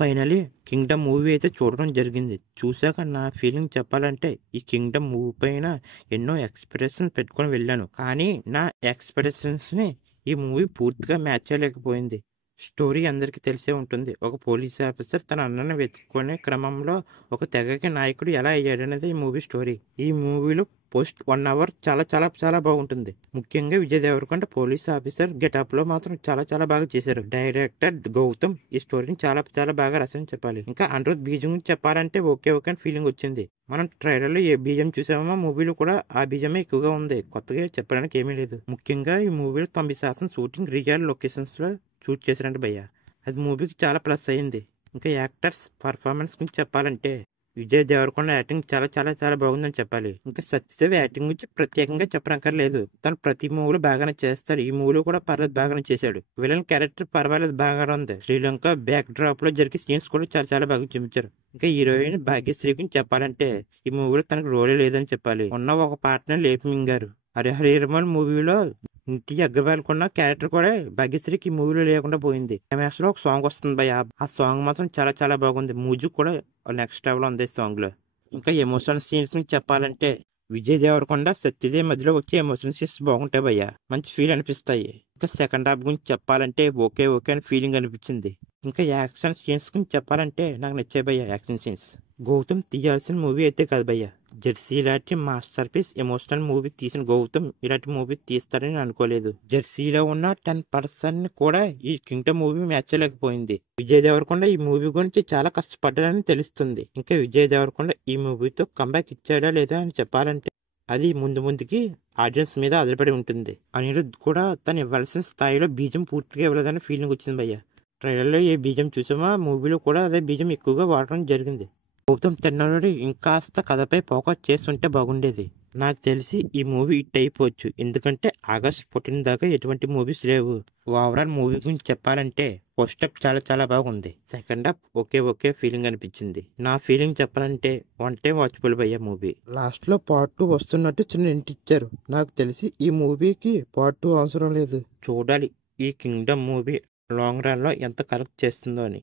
Finally Kingdom movie అయితే చూడడం జరిగింది. చూశాక నా ఫీలింగ్ చెప్పాలంటే ఈ కింగ్డమ్ మూవీ పైన ఎన్నో ఎక్స్‌పెక్టేషన్స్ పెట్టుకొని వెళ్ళాను. కానీ నా ఎక్స్‌పెక్టేషన్స్‌ని ఈ మూవీ పూర్తిగా మ్యాచ్ చేయలేకపోయింది. స్టోరీ అందరికీ తెలిసే ఉంటుంది. ఒక పోలీస్ ఆఫీసర్ తన అన్నని వెతుక్కునే క్రమంలో ఒక తెగకి నాయకుడు ఎలా అయ్యాడనేది ఈ మూవీ స్టోరీ. ఈ మూవీలో పోస్ట్ 1 అవర్ చాలా చాలా చాలా బాగుంటుంది. ముఖ్యంగా విజయ్ దేవరకొండ పోలీస్ ఆఫీసర్ గెటప్లో మాత్రం చాలా చాలా బాగా చేశారు. డైరెక్టర్ గౌతమ్ ఈ స్టోరీని చాలా చాలా బాగా రాసని చెప్పాలి. ఇంకా అనిరుద్ బీజం గురించి చెప్పాలంటే ఓకే ఓకే అని ఫీలింగ్ వచ్చింది. మనం ట్రైలర్లో ఏ బీజం చూసామో మూవీలో కూడా ఆ బీజమే ఎక్కువగా ఉంది. కొత్తగా చెప్పడానికి ఏమీ లేదు. ముఖ్యంగా ఈ మూవీలో 90% షూటింగ్ రియల్ లొకేషన్స్లో షూట్ చేశారంట భయ్య. అది మూవీకి చాలా ప్లస్ అయింది. ఇంకా యాక్టర్స్ పర్ఫార్మెన్స్ గురించి చెప్పాలంటే విజయ్ దేవరకొండ యాక్టింగ్ చాలా చాలా చాలా బాగుందని చెప్పాలి. ఇంకా సత్యదేవ్ యాక్టింగ్ గురించి ప్రత్యేకంగా చెప్పనక్కర్లేదు. తను ప్రతి మూవీలో బాగానే చేస్తాడు. ఈ మూవీలో కూడా పర్లేదు బాగానే చేశాడు. విలన్ క్యారెక్టర్ పర్వాలేదు బాగానే ఉంది. శ్రీలంక బ్యాక్ డ్రాప్ లో జరిగే సీన్స్ కూడా చాలా చాలా బాగా చూపించారు. ఇంకా హీరోయిన్ భాగ్యశ్రీ గురించి చెప్పాలంటే ఈ మూవీలో తనకు రోలే లేదని చెప్పాలి. ఉన్న ఒక పార్ట్నర్ లేపి మింగారు. హరిహరమల్ మూవీలో నిత్య అగ్రవాల్ కొన్న క్యారెక్టర్ కూడా భాగ్యశ్రీకి ఈ మూవీలో లేకుండా పోయింది. లో ఒక సాంగ్ వస్తుంది భయ. ఆ సాంగ్ మాత్రం చాలా చాలా బాగుంది. మ్యూజిక్ కూడా నెక్స్ట్ లెవెల్ ఉంది ఈ సాంగ్ లో. ఇంకా ఎమోషనల్ సీన్స్ గురించి చెప్పాలంటే విజయ్ దేవరకొండ సత్యదేవ్ మధ్యలో వచ్చే ఎమోషనల్ సీన్స్ బాగుంటాయి భయ్య. మంచి ఫీల్ అనిపిస్తాయి. ఇంకా సెకండ్ హాఫ్ గురించి చెప్పాలంటే ఓకే ఓకే అని ఫీలింగ్ అనిపించింది. ఇంకా యాక్షన్ సీన్స్ గురించి చెప్పాలంటే నాకు నచ్చాయి భయ్య. యాక్షన్ సీన్స్ గౌతమ్ తీయాల్సిన మూవీ అయితే కాదు భయ్య. జెర్సీ ఇలాంటి మాస్టర్ పీస్ ఎమోషనల్ మూవీ తీసిన గౌతమ్ ఇలాంటి మూవీ తీస్తాడని అనుకోలేదు. జెర్సీలో ఉన్న 10% కూడా ఈ కింగ్డమ్ మూవీ మ్యాచ్ చేయలేకపోయింది. విజయ్ దేవరకొండ ఈ మూవీ గురించి చాలా కష్టపడ్డాడని తెలుస్తుంది. ఇంకా విజయ్ దేవరకొండ ఈ మూవీతో కంబ్యాక్ ఇచ్చాడా లేదా అని చెప్పాలంటే అది ముందు ముందుకి ఆడియన్స్ మీద ఆధారపడి ఉంటుంది. అనిరుద్ కూడా తను ఇవ్వాల్సిన స్థాయిలో బీజం పూర్తిగా ఇవ్వలేదని ఫీలింగ్ వచ్చింది భయ్య. ట్రైలర్లో ఏ బీజం చూసామో మూవీలో కూడా అదే బీజం ఎక్కువగా వాడడం జరిగింది. గౌతమ్ తిన్నోడు ఇంకాస్త కథపై ఫోకస్ చేస్తుంటే బాగుండేది. నాకు తెలిసి ఈ మూవీ హిట్ అయిపోవచ్చు. ఎందుకంటే ఆగస్ట్ 14 దాకా ఎటువంటి మూవీస్ లేవు. ఓవరాల్ మూవీ గురించి చెప్పాలంటే ఫస్ట్ హాఫ్ చాలా చాలా బాగుంది. Second half okay okay feeling అనిపించింది. నా ఫీలింగ్ చెప్పాలంటే 1 టైం వాచబుల్ అయ్యే మూవీ. లాస్ట్ లో పార్ట్ 2 వస్తున్నట్టు చిన్న ఇంటి ఇచ్చారు. నాకు తెలిసి ఈ మూవీకి పార్ట్ 2 అవసరం లేదు. చూడాలి ఈ కింగ్డమ్ మూవీ లాంగ్ రన్ లో ఎంత కలెక్ట్ చేస్తుందో అని.